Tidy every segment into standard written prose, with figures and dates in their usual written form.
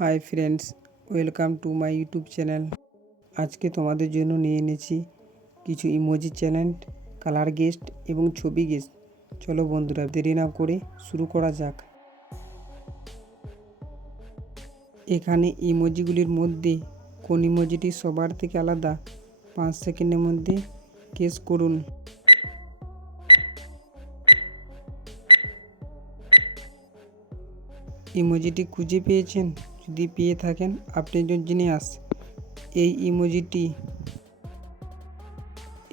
Hi friends, welcome to my YouTube channel. আজকে তোমাদের জন্য নিয়ে এনেছি কিছু ইমোজি চ্যানেল, কালার গেস্ট এবং ছবি গেস্ট। চলো বন্ধুরা, দেরি না করে শুরু করা যাক। এখানে ইমোজিগুলির মধ্যে কোন ইমোজিটি সবার থেকে আলাদা 5 সেকেন্ডের মধ্যে গেস করুন। ইমোজিটি খুঁজে পেয়েছেন? যদি পেয়ে থাকেন আপনি একজন জিনিয়াস। এই ইমোজিটি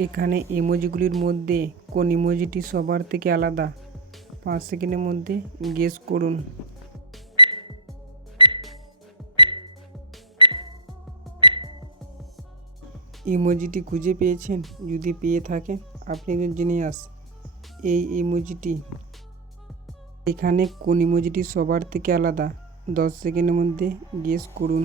এখানে ইমোজিগুলির মধ্যে কোন ইমোজিটি সবার থেকে আলাদা 5 সেকেন্ডের মধ্যে গেস করুন। ইমোজিটি খুঁজে পেয়েছেন? যদি পেয়ে থাকেন আপনি একজন জিনিয়াস। এই ইমোজিটি এখানে কোন ইমোজিটি সবার থেকে আলাদা 10 সেকেন্ডের মধ্যে গেস করুন।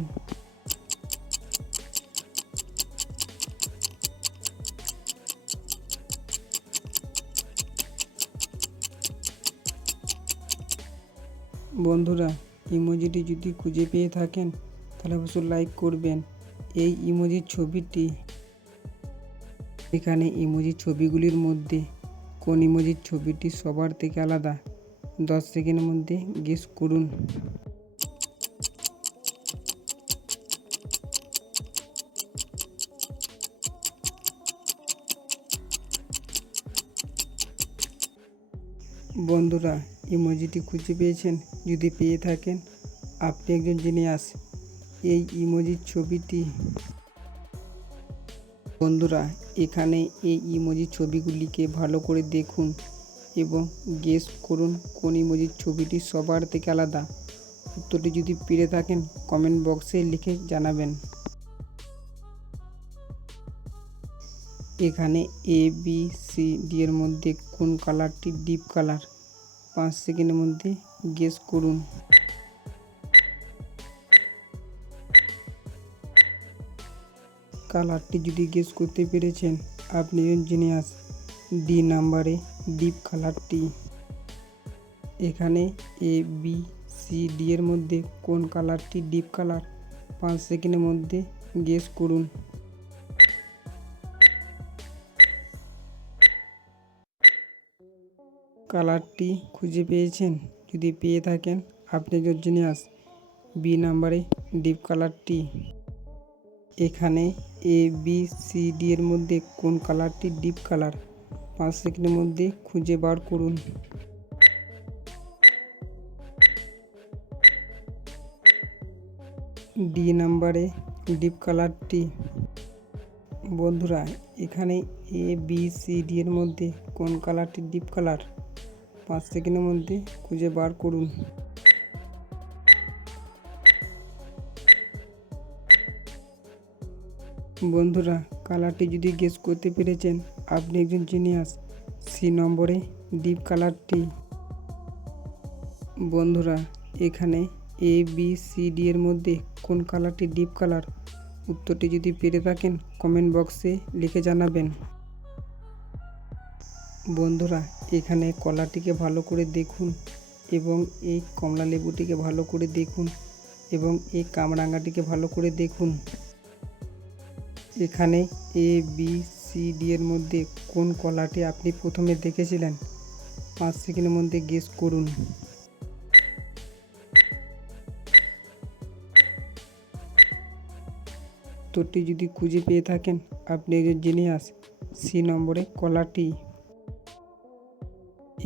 বন্ধুরা, ইমোজিটি যদি খুঁজে পেয়ে থাকেন তাহলে অবশ্যই লাইক করবেন। এই ইমোজির ছবিটি এখানে ইমোজির ছবিগুলির মধ্যে কোন ইমোজির ছবিটি সবার থেকে আলাদা 10 সেকেন্ডের মধ্যে গেস করুন। বন্ধুরা, ইমোজিটি খুঁজে পেয়েছেন? যদি পেয়ে থাকেন আপনি একজন জিনিয়াস। এই ইমোজির ছবিটি বন্ধুরা, এখানে এই ইমোজির ছবিগুলিকে ভালো করে দেখুন এবং গেস করুন কোন ইমোজির ছবিটি সবার থেকে আলাদা। উত্তরটি যদি পেরে থাকেন কমেন্ট বক্সে লিখে জানাবেন। এখানে ABCD এর মধ্যে কোন কালারটি ডিপ কালার? 5 সেকেন্ডের মধ্যে গেস করুন। কালারটি যদি গেস করতে পেরেছেন আপনি একজন জিনিয়াস। ডি নাম্বারে ডিপ কালারটি। এখানে ABCD এর মধ্যে কোন কালারটি ডিপ কালার? 5 সেকেন্ডের মধ্যে গেস করুন। কালারটি খুঁজে পেয়েছেন? যদি পেয়ে থাকেন আপনি একজন জিনিয়াস। বি নাম্বারে ডিপ কালারটি। এখানে ABCD এর মধ্যে কোন কালারটি ডিপ কালার? 5 সেকেন্ডের মধ্যে খুঁজে বার করুন। ডি নাম্বারে ডিপ কালারটি। বন্ধুরা, এখানে ABCD এর মধ্যে কোন কালারটি ডিপ কালার? 5 সেকেন্ডের মধ্যে খুঁজে বার করুন। বন্ধুরা, কালারটি যদি গেস করতে পেরেছেন আপনি একজন জিনিয়াস। সি নম্বরে ডিপ কালারটি। বন্ধুরা, এখানে ABCD এর মধ্যে কোন কালারটি ডিপ কালার? উত্তরটি যদি পেরে থাকেন কমেন্ট বক্সে লিখে জানাবেন। বন্ধুরা, এখানে কলাটিকে ভালো করে দেখুন এবং এই কমলা লেবুটিকে ভালো করে দেখুন এবং এই কামরাঙাটিকে ভালো করে দেখুন। এখানে ABCD এর মধ্যে কোন কলাটি আপনি প্রথমে দেখেছিলেন? 5 সেকেন্ডের মধ্যে গেস করুন। উত্তরটি যদি খুঁজে পেয়ে থাকেন আপনি একজন জিনিয়াস। সি নম্বরে কলাটি।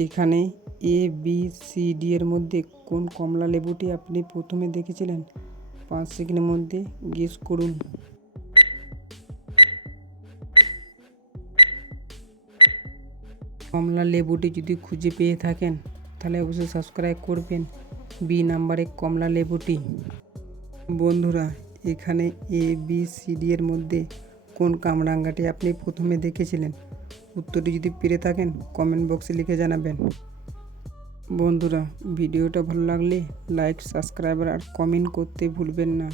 এখানে ABCD এর মধ্যে কোন কমলা লেবুটি আপনি প্রথমে দেখেছিলেন? 5 সেকেন্ডের মধ্যে গেস করুন। কমলা লেবুটি যদি খুঁজে পেয়ে থাকেন তাহলে অবশ্যই সাবস্ক্রাইব করবেন। বি নাম্বারে কমলা লেবুটি। বন্ধুরা, এখানে ABCD এর মধ্যে কোন কামরাঙাটি আপনি প্রথমে দেখেছিলেন? উত্তরটি যদি পেরে থাকেন কমেন্ট বক্সে লিখে জানাবেন। বন্ধুরা, ভিডিওটা ভালো লাগলে লাইক, সাবস্ক্রাইব আর কমেন্ট করতে ভুলবেন না।